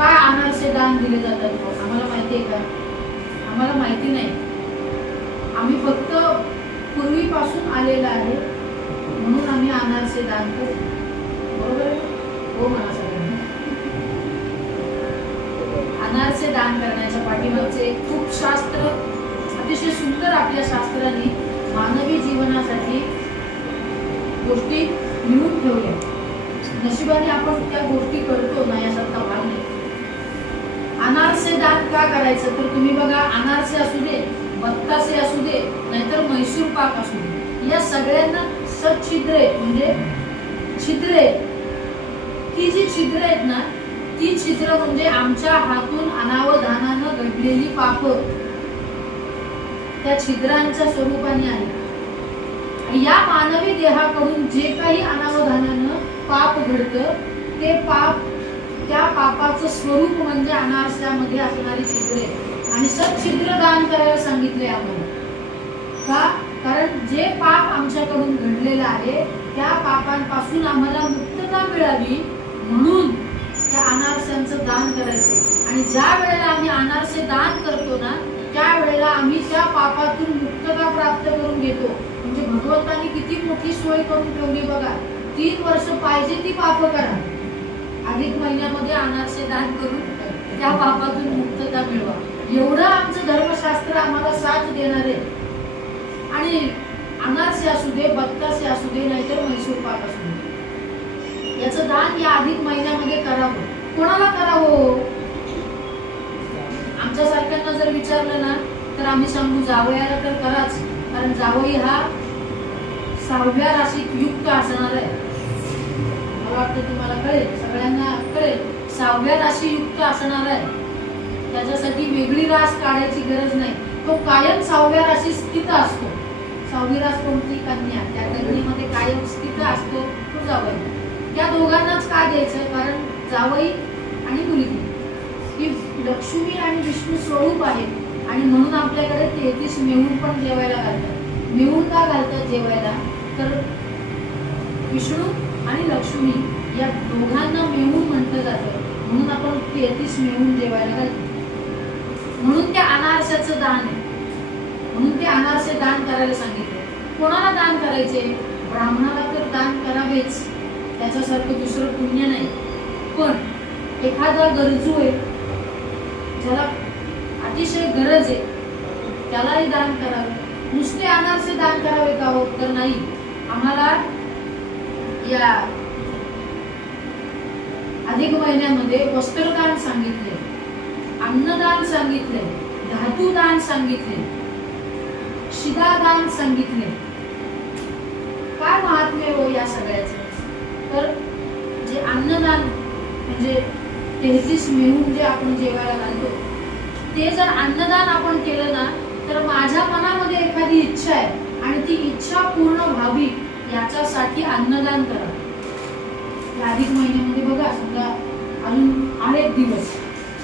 काय अनारसे दान दिले जातात आम्हाला माहिती आहे का? आम्हाला माहिती नाही. आम्ही फक्त पूर्वीपासून आलेला आहे म्हणून आम्ही अनारसे दान करतो. बरोबर आहे? हो मला सगळ्यांना. अनारसे दान करण्याच्या पाठीमागचे खूप शास्त्र, अतिशय सुंदर आपल्या शास्त्राने मानवी जीवनासाठी गोष्टी लिहून ठेवल्या. नशिबाने आपण त्या गोष्टी करतो ना, यासारखा भाग नाही. अनारसे दान का करायचं तर तुम्ही बघा, अनारसे असू दे, बत्तासे असू दे, नाहीतर मैसूर पाक असू दे, या सगळ्यांना सच्छिद्रे म्हणजे छिद्रे. ती जी छिद्र आहेत ना, ती छिद्र म्हणजे आमच्या हातून अनावधानानं घडलेली पाप त्या छिद्रांच्या स्वरूपाने आहे. या मानवी देहाकडून जे काही अनावधानानं पाप घडतं ते पाप, त्या पापाचं स्वरूप म्हणजे अनारस्यामध्ये असणारी छिद्रे. आणि सच्छिद्र दान करायला सांगितले आम्हाला. का? कारण जे पाप आमच्याकडून घडलेलं आहे त्या पापांपासून आम्हाला मुक्तता मिळावी म्हणून त्या अनारस्यांचं दान करायचं. आणि ज्या वेळेला आम्ही अनारसे दान करतो ना, त्यावेळेला आम्ही त्या पापातून मुक्तता प्राप्त करून घेतो. म्हणजे भगवंतांनी किती मोठी सोय करून ठेवली बघा. 3 वर्ष पाहिजे ती पाप करा, अधिक महिन्यामध्ये अनारसे दान करून त्या पापातून मुक्तता मिळवा. एवढं आमचं धर्मशास्त्र आम्हाला साथ देणार आहे. आणि अनारसे असू दे, बत्तासे असू दे, नाहीतर मैसूर पाक असू दे, याचं दान या अधिक महिन्यामध्ये करावं. कोणाला करावं? आमच्या सारख्यांना जर विचारलं ना तर आम्ही सांगू जावयाला तर कराच, कारण जावई हा 6व्या राशीत युक्त असणार आहे. मला वाटतं तुम्हाला कळेल, सगळ्यांना कळेल, 6व्या राशी युक्त असणार आहे. त्याच्यासाठी वेगळी रास काढायची गरज नाही. तो कायम 6व्या राशीत स्थित असतो. 6वी रास कोणती? कन्या. त्या कन्येमध्ये कायम स्थित असतो तो जावई. त्या दोघांनाच का द्यायचं? कारण जावई आणि मुलगी ही लक्ष्मी आणि विष्णू स्वरूप आहे. आणि म्हणून आपल्याकडे 33 मेहून पण जेवायला घालतात. मेहून का घालतात जेवायला? तर विष्णू आणि लक्ष्मी या दोघांना मेहून म्हटलं जातं, म्हणून आपण 33 मेहून जेवायला घालतो. म्हणून त्या अनारशाचं दान आहे. म्हणून ते अनारसे दान करायला सांगितले. कोणाला दान करायचे? ब्राह्मणाला तर दान करावेच, त्याच्यासारखं दुसरं पुण्य नाही. पण एखादा गरजू आहे, ज्याला अतिशय गरज आहे, त्यालाही दान करावे. नुसते अनारसे दान करावे का हो? तर नाही. आम्हाला या अधिक महिन्यामध्ये वस्त्रदान सांगितले, अन्नदान सांगितले, धातुदान सांगितले, शिदादान सांगितले. काय महात्म्य हो या सगळ्याचं? तर जे अन्नदान म्हणजे 33 मेहून जे आपण जेवायला घालतो, ते जर अन्नदान आपण केलं ना, तर माझ्या मनामध्ये एखादी इच्छा आहे आणि ती इच्छा पूर्ण व्हावी याच्यासाठी अन्नदान करा. या अधिक महिन्यामध्ये बघा, समजा अजून आहेत दिवस,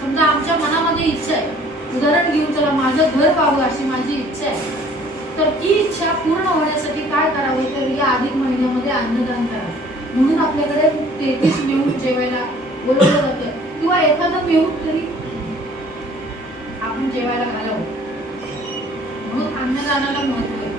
समजा आमच्या मनामध्ये इच्छा आहे, उदाहरण घेऊन चला, माझं घर व्हावं अशी माझी इच्छा आहे, तर ती इच्छा पूर्ण होण्यासाठी काय करावे? तर या अधिक महिन्यामध्ये अन्नदान करा. म्हणून आपल्याकडे 33 मेहून जेवायला बोलवलं जातं, किंवा एखादं मेहून तरी आपण जेवायला घालावं. म्हणून अन्नदानाला महत्व आहे.